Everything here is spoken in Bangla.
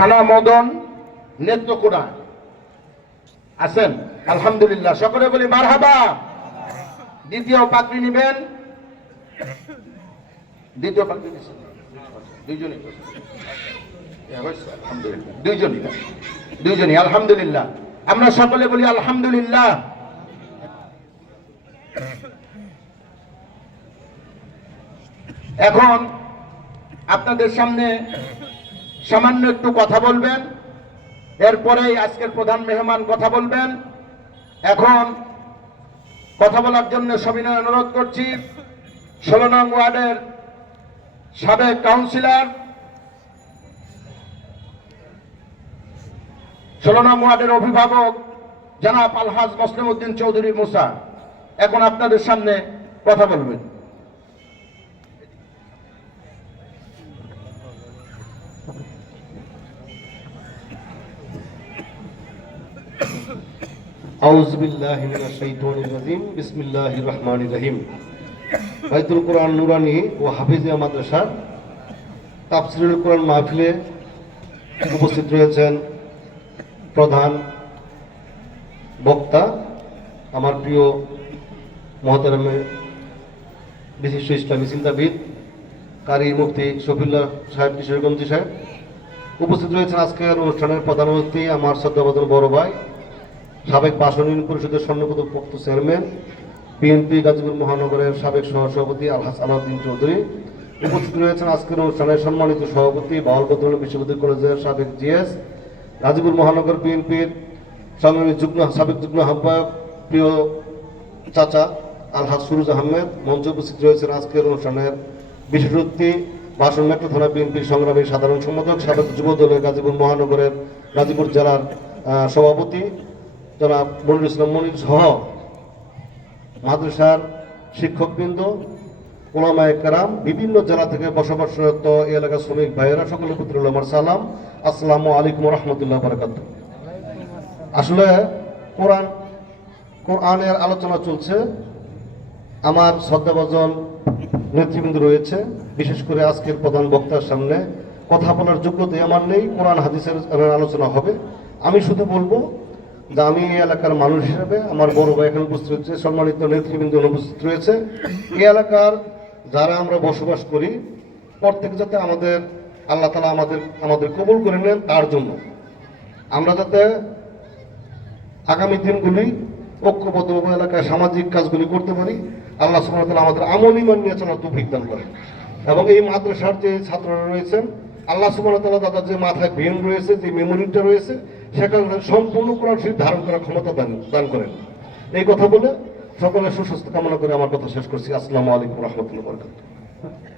থানা মদন নেত্রকোনা আছেন? আলহামদুলিল্লাহ, সকলে বলি মারহাবা। দ্বিতীয় পাত্রী নিবেন, দ্বিতীয় পাত্রী দুইজনই, দুইজনই আলহামদুলিল্লাহ। আমরা সকলে বলি আলহামদুলিল্লাহ। এখন আপনাদের সামনে সামান্য একটু কথা বলবেন, এরপরেই আজকের প্রধান মেহমান কথা বলবেন। এখন কথা বলার জন্য সবিনয় অনুরোধ করছি 16 নং ওয়ার্ডের সাবেক কাউন্সিলর, 16 নং ওয়ার্ডের অভিভাবক জনাব আলহাজ মুসলিম উদ্দিন চৌধুরী মুসা এখন আপনাদের সামনে কথা বলবেন। আউযু বিল্লাহি মিনাশ শাইতানির রাজিম, বিসমিল্লাহির রহমানির রহিম। বাইতুল কোরআন নুরানি ও হাফিজিয়া মাদ্রাসা তাফসীরুল কোরআন মাহফিলে উপস্থিত রয়েছেন প্রধান বক্তা, আমার প্রিয় মহতারামে বিশিষ্ট ইসলামী চিন্তাবিদ কারি মুফতি শফিউল্লাহ সাহেব কিশোরগঞ্জি সাহেব। উপস্থিত রয়েছেন আজকের অনুষ্ঠানের প্রধান অতিথি আমার শ্রদ্ধাভাজন বড় ভাই, সাবেক বাসন ইউনিয়ন পরিষদের স্বর্ণপদকপ্রাপ্ত চেয়ারম্যান, বিএনপি গাজীপুর মহানগরের সাবেক সহসভাপতি আলহাজ আলাউদ্দিন চৌধুরী। উপস্থিত রয়েছেন আজকের অনুষ্ঠানের সম্মানিত সভাপতি বাউলবদরুল বিশ্ববিদ্যালয় কলেজের সাবেক জিএস, গাজীপুর মহানগর বিএনপির সংগ্রামী সাবেক যুগ্ম আহ্বায়ক প্রিয় চাচা আলহাজ সুরুজ আহমেদ। মঞ্চে উপস্থিত রয়েছেন আজকের অনুষ্ঠানের বিশেষ অতিথি বাসন মেট্রো থানা বিএনপির সংগ্রামী সাধারণ সম্পাদক, সাবেক যুব দলের গাজীপুর মহানগরের গাজীপুর জেলার সভাপতি জনাব মনির ইসলাম মনির সহ মাদ্রাসার শিক্ষকবৃন্দ, ওলামায়ে কেরাম, বিভিন্ন জেলা থেকে বসবাসরত এই এলাকার শ্রমিক ভাইয়েরা, সকলের প্রতি আমার সালাম। আসসালামু আলাইকুম রহমতুল্লাহ বারাকাতুহু। আসলে কোরআনের আলোচনা চলছে, আমার শ্রদ্ধাভাজন নেতৃবৃন্দ রয়েছে, বিশেষ করে আজকের প্রধান বক্তার সামনে কথা বলার যোগ্যতা আমার নেই। কোরআন হাদিসের আলোচনা হবে, আমি শুধু বলবো যে আমি এই এলাকার মানুষ হিসেবে, আমার বড় ভাই এখানে উপস্থিত রয়েছে, সম্মানিত নেতৃবৃন্দ উপস্থিত রয়েছে, এই এলাকার যারা আমরা বসবাস করি প্রত্যেক যাতে আল্লাহ তাআলা আমাদের কবুল করে নেন, তার জন্য আমরা যাতে আগামী দিনগুলি ঐক্যবদ্ধ এলাকায় সামাজিক কাজগুলি করতে পারি, আল্লাহ সুবহানাহু ওয়া তাআলা আমাদের আমল ঈমান নিয়ে চলার তৌফিক দান করেন। এবং এই মাদ্রাসার যে ছাত্ররা রয়েছেন, আল্লাহ সুবহানাহু ওয়া তাআলা তাদের যে মাথায় ব্রেন রয়েছে, যে মেমোরিটা রয়েছে, সেখানে সম্পূর্ণ কোরআন শরীফ ধারণ করার ক্ষমতা দান করেন। এই কথা বলে সকলের সুস্বাস্থ্য কামনা করে আমার কথা শেষ করছি। আসসালামু আলাইকুম রহমতুল্লাহ বারাকাতুহু।